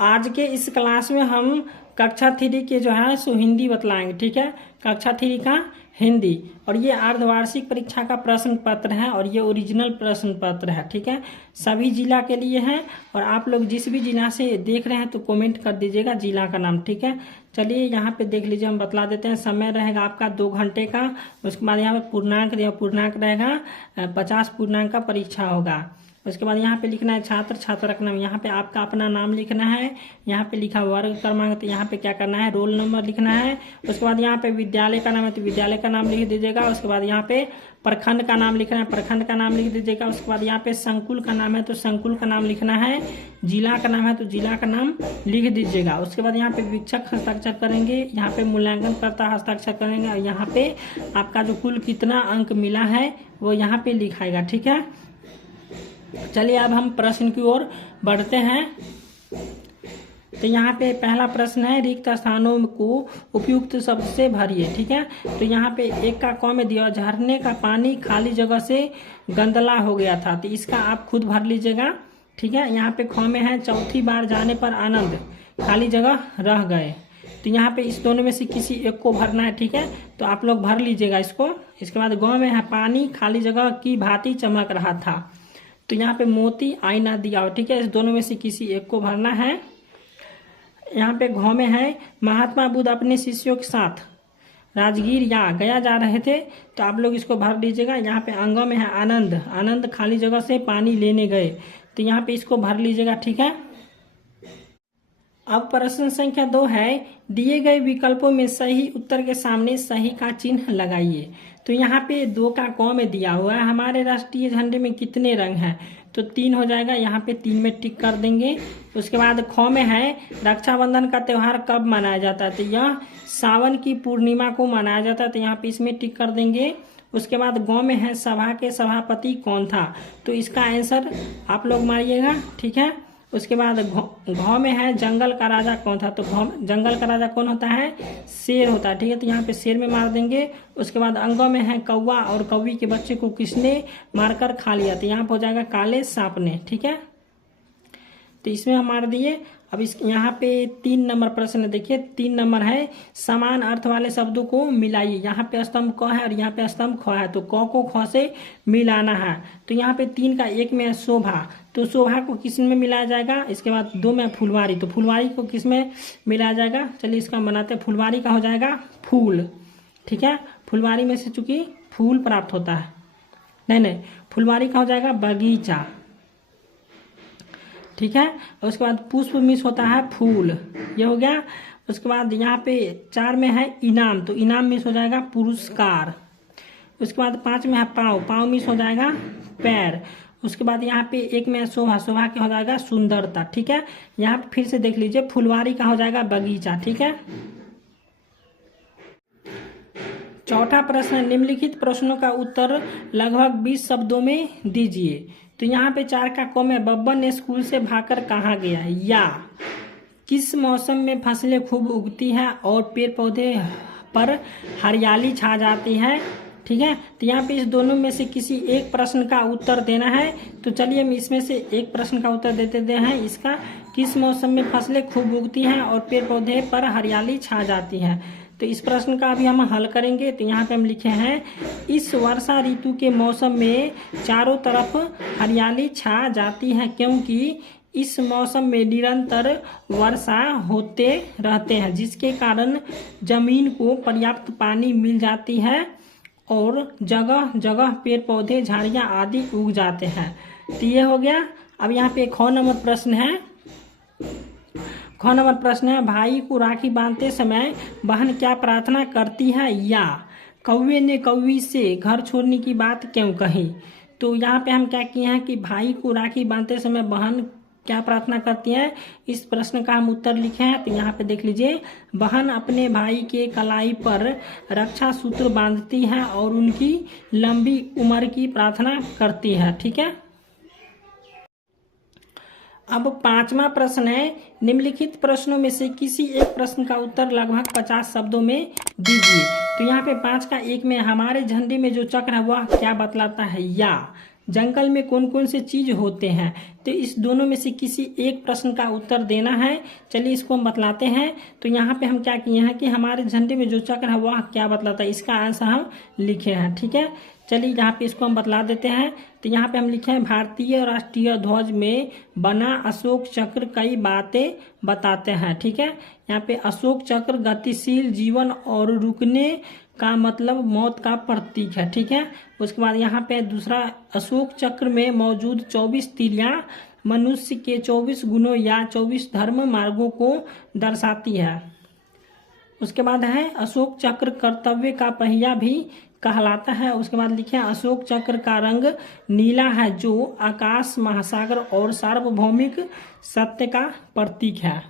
आज के इस क्लास में हम कक्षा 3 के जो है सो हिंदी बतलाएंगे। ठीक है, कक्षा 3 का हिंदी। और ये अर्धवार्षिक परीक्षा का प्रश्न पत्र है और ये ओरिजिनल प्रश्न पत्र है। ठीक है, सभी जिला के लिए है। और आप लोग जिस भी जिला से देख रहे हैं तो कमेंट कर दीजिएगा जिला का नाम। ठीक है, चलिए यहाँ पे देख लीजिए, हम बतला देते हैं। समय रहेगा आपका 2 घंटे का। उसके बाद यहाँ पे पूर्णांक रहेगा 50 पूर्णांक का परीक्षा होगा। उसके बाद यहाँ पे लिखना है छात्र का नाम। यहाँ पे आपका अपना नाम लिखना है। यहाँ पे लिखा वर्ग क्रमांक, तो यहाँ पे क्या करना है, रोल नंबर लिखना है। उसके बाद यहाँ पे विद्यालय का नाम है तो विद्यालय का नाम लिख दीजिएगा। उसके बाद यहाँ पे प्रखंड का नाम लिखना है, प्रखंड का नाम लिख दीजिएगा। उसके बाद यहाँ पे संकुल का नाम है तो संकुल का नाम लिखना है। जिला का नाम है तो जिला का नाम लिख दीजिएगा। उसके बाद यहाँ पे वीक्षक हस्ताक्षर करेंगे, यहाँ पे मूल्यांकन करता हस्ताक्षर करेंगे और यहाँ पे आपका जो कुल कितना अंक मिला है वो यहाँ पे लिखाएगा। ठीक है, चलिए अब हम प्रश्न की ओर बढ़ते हैं। तो यहाँ पे पहला प्रश्न है, रिक्त स्थानों को उपयुक्त शब्द से भरिए। ठीक है, तो यहाँ पे एक का क में दिया, झरने का पानी खाली जगह से गंदला हो गया था, तो इसका आप खुद भर लीजिएगा। ठीक है, यहाँ पे ख में है, चौथी बार जाने पर आनंद खाली जगह रह गए, तो यहाँ पे इस दोनों में से किसी एक को भरना है। ठीक है, तो आप लोग भर लीजिएगा इसको। इसके बाद ग में है, पानी खाली जगह की भांति चमक रहा था, तो यहाँ पे मोती आईना दिया हो। ठीक है, इस दोनों में से किसी एक को भरना है। यहाँ पे घ में है, महात्मा बुद्ध अपने शिष्यों के साथ राजगीर या गया जा रहे थे, तो आप लोग इसको भर दीजिएगा। यहाँ पे अंग में है, आनंद आनंद खाली जगह से पानी लेने गए, तो यहाँ पे इसको भर लीजिएगा। ठीक है, अब प्रश्न संख्या 2 है, दिए गए विकल्पों में सही उत्तर के सामने सही का चिन्ह लगाइए। तो यहाँ पे 2 का क में दिया हुआ है, हमारे राष्ट्रीय झंडे में कितने रंग हैं, तो 3 हो जाएगा। यहाँ पे 3 में टिक कर देंगे। उसके बाद ख में है, रक्षाबंधन का त्यौहार कब मनाया जाता है, तो यह सावन की पूर्णिमा को मनाया जाता है, तो यहाँ पे इसमें टिक कर देंगे। उसके बाद ग में है, सभा के सभापति कौन था, तो इसका आंसर आप लोग मारिएगा। ठीक है, उसके बाद घ में है, जंगल का राजा कौन था, तो जंगल का राजा कौन होता है, शेर होता है। ठीक है, तो यहाँ पे शेर में मार देंगे। उसके बाद अंग में है, कौवा और कौवी के बच्चे को किसने मारकर खा लिया, तो यहाँ पे हो जाएगा काले सांप ने। ठीक है, तो इसमें हम मार दिए। अब इस यहाँ पे 3 नंबर प्रश्न देखिए, 3 नंबर है, समान अर्थ वाले शब्दों को मिलाइए। यहाँ पे स्तंभ क है और यहाँ पे स्तंभ ख है, तो क को ख से मिलाना है। तो यहाँ पे 3 का 1 में है शोभा, तो शोभा को किस में मिलाया जाएगा। इसके बाद 2 में फुलवारी, तो फुलवारी को किस में मिलाया जाएगा, चलिए इसका बनाते हैं। फुलवारी का हो जाएगा फूल। ठीक है, फुलवारी में से चूंकि फूल प्राप्त होता है, नहीं फुलवारी का हो जाएगा बगीचा। ठीक है, उसके बाद पुष्प मिस होता है फूल, ये हो गया। उसके बाद यहाँ पे 4 में है इनाम, तो इनाम मिस हो जाएगा पुरस्कार। उसके बाद 5 में है पाँव, पाँव मिस हो जाएगा पैर। उसके बाद यहाँ पे 1 में है शोभा, शोभा क्या हो जाएगा सुंदरता। ठीक है, यहाँ पे फिर से देख लीजिए, फुलवारी का हो जाएगा बगीचा। ठीक है, चौथा प्रश्न, निम्नलिखित प्रश्नों का उत्तर लगभग 20 शब्दों में दीजिए। तो यहाँ पे 4 का क में, बब्बन ने स्कूल से भागकर कहाँ गया, या किस मौसम में फसलें खूब उगती हैं और पेड़ पौधे पर हरियाली छा जाती है। ठीक है, तो यहाँ पे इस दोनों में से किसी एक प्रश्न का उत्तर देना है। तो चलिए हम इसमें से एक प्रश्न का उत्तर देते हैं। इसका, किस मौसम में फसलें खूब उगती हैं और पेड़ पौधे पर हरियाली छा जाती है, तो इस प्रश्न का अभी हम हल करेंगे। तो यहाँ पे हम लिखे हैं, इस वर्षा ऋतु के मौसम में चारों तरफ हरियाली छा जाती है क्योंकि इस मौसम में निरंतर वर्षा होते रहते हैं, जिसके कारण जमीन को पर्याप्त पानी मिल जाती है और जगह जगह पेड़ पौधे झाड़ियाँ आदि उग जाते हैं। तो ये हो गया। अब यहाँ पे 1 नंबर प्रश्न है। ख नंबर प्रश्न है, भाई को राखी बांधते समय बहन क्या प्रार्थना करती है, या कौवे ने कौवी से घर छोड़ने की बात क्यों कही। तो यहाँ पे हम क्या किए हैं कि भाई को राखी बांधते समय बहन क्या प्रार्थना करती है, इस प्रश्न का हम उत्तर लिखे हैं। तो यहाँ पे देख लीजिए, बहन अपने भाई के कलाई पर रक्षा सूत्र बांधती है और उनकी लंबी उम्र की प्रार्थना करती है। ठीक है, अब 5वां प्रश्न है, निम्नलिखित प्रश्नों में से किसी एक प्रश्न का उत्तर लगभग 50 शब्दों में दीजिए। तो यहाँ पे 5 का 1 में, हमारे झंडे में जो चक्र है वह क्या बतलाता है, या जंगल में कौन कौन से चीज होते हैं। तो इस दोनों में से किसी एक प्रश्न का उत्तर देना है। चलिए इसको हम बतलाते हैं। तो यहाँ पे हम क्या किए हैं कि हमारे झंडे में जो चक्र है वह क्या बतलाता है, इसका आंसर हम लिखे हैं। ठीक है, चलिए यहाँ पे इसको हम बतला देते हैं। तो यहाँ पे हम लिखे हैं भारतीय राष्ट्रीय ध्वज में बना अशोक चक्र कई बातें बताते हैं। ठीक है, यहाँ पे अशोक चक्र गतिशील जीवन और रुकने का मतलब मौत का प्रतीक है। ठीक है, उसके बाद यहाँ पे दूसरा, अशोक चक्र में मौजूद 24 तीलियां मनुष्य के 24 गुणों या 24 धर्म मार्गों को दर्शाती है। उसके बाद है अशोक चक्र कर्तव्य का पहिया भी कहलाता है। उसके बाद लिखे अशोक चक्र का रंग नीला है जो आकाश, महासागर और सार्वभौमिक सत्य का प्रतीक है।